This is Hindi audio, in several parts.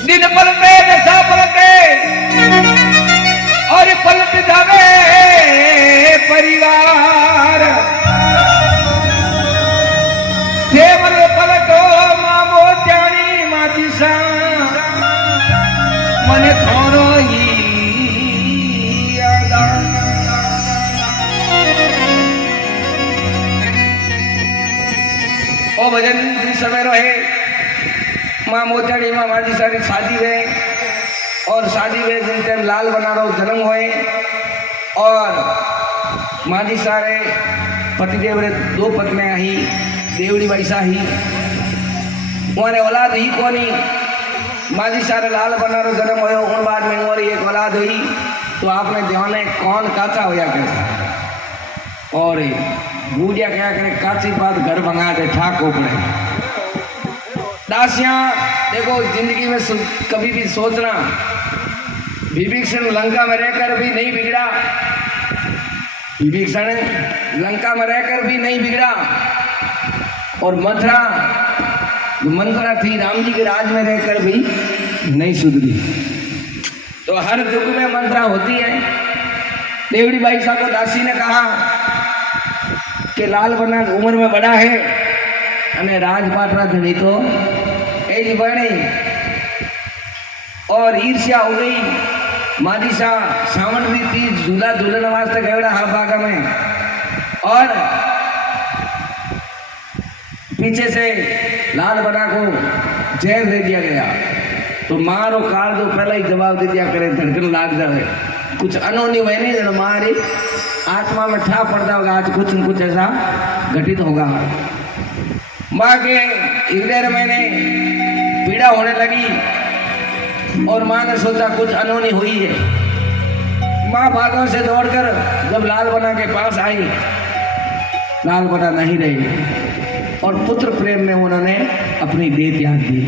दिन पलटे दशा पलटे और पलट जावे परिवार। केवल पलटो मामो जानी माची सा मन थोरो ही ओ भजन जी समय रहे माँ मोचाड़ी माँ माजी सारी शादी हुए और शादी हुए जिन टाइम लाल बनारो जन्म हुए और माजी सारे पतिदेव रे दो पत्नियां ही देवड़ी वैसा ही उन्हें औलाद ही कोनी। माजी सारे लाल बनारो जन्म हुए उन बाद में उन्हें एक औलाद हुई तो आपने ध्यान है कौन काचा होया कैसा और बूढ़िया क्या करे काची बात घर भंगा दे ठाको पड़े। दासियां देखो जिंदगी में कभी भी सोचना विभीषण लंका में रहकर भी नहीं बिगड़ा, विभीषण लंका में रहकर भी नहीं बिगड़ा और मंथरा थी राम जी के राज में रहकर भी नहीं सुधरी। तो हर युग में मंथरा होती है। देवड़ी बाई साहब को दासी ने कहा कि लाल बना उम्र में बड़ा है अने राजपाटरा धनी तो एज बनी और ईर्ष्या हो गई। मादी शाह सावन री तीज दूल्हा दुल्हन वास्ते गयोड़ा हर भागा में और पीछे से लाल बना को जहर दे दिया गया। तो मारो कार जो पहले ही जवाब दे दिया करे धड़कन लाग जाए कुछ अनहोनी हुए नहीं तो मारी आत्मा में ठा पड़ता होगा आज कुछ न कुछ ऐसा घटित होगा। माँ के हृदय में पीड़ा होने लगी और माँ ने सोचा कुछ अनहोनी हुई है। माँ भागों से दौड़कर जब लाल बना के पास आई लाल बना नहीं रही और पुत्र प्रेम में उन्होंने अपनी देह त्याग दी।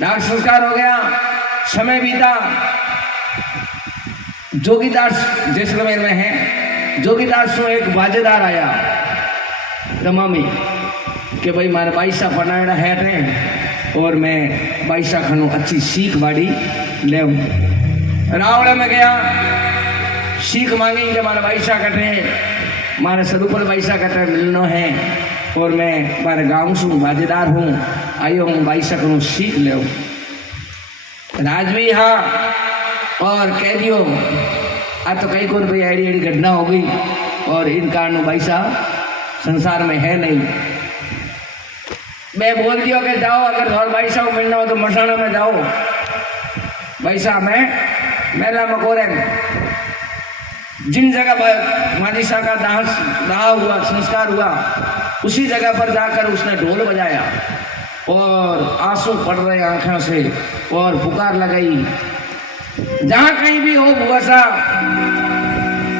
दाह संस्कार हो गया, समय बीता। जोगीदास जैसलमेर में है, जोगीदास को एक बाजेदार आया दमामी कि भाई मारे बाईसा बनाना है ने और मैं बाईसा खनू अच्छी सीख बाड़ी ले रावड़े में गया सीख मांगी कि मारे बाईसा कटे मारे सदुपल बाईसा कटे मिलना है और मैं मारे गाँव से बाजेदार हूँ आयो हूँ बाईसा खनू सीख ले राजवी हाँ और कह दियो आ तो कई को भाई ऐडी ऐडी घटना हो गई और इन कारण भाई साहब संसार में है नहीं। मैं बोल दियो कि जाओ अगर और भाई साहब मिलना हो तो मसाना में जाओ भाई साहब मैं मेला मकोरे जिन जगह माजी शाह का दाह हुआ संस्कार हुआ उसी जगह पर जाकर उसने ढोल बजाया और आंसू पड़ रहे आंखों से और पुकार लगाई जहां कहीं भी हो बुआ साहब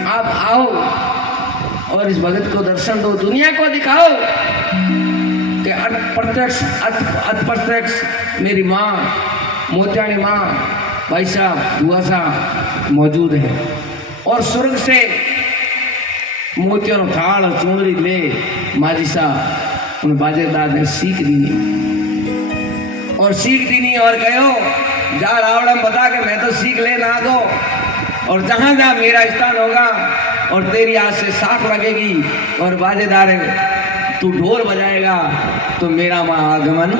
आप आओ और इस भगत को दर्शन दो, दुनिया को दिखाओ कि अप्रत्यक्ष मेरी माँ मोतियानी माँ भाई साहब बुआ साहब मौजूद है और स्वर्ग से मोतियों थाल चूंदड़ी ले माजी साहब उन बाजेदार ने सीख दी और कहो जा रावण बता के मैं तो सीख ले ना दो और जहां जहां मेरा स्थान होगा और तेरी आज से साख लगेगी और बाजेदार तू ढोल बजाएगा तो मेरा मां आगमन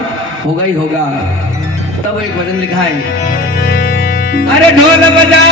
होगा ही होगा। तब एक भजन लिखा है, अरे ढोल बजा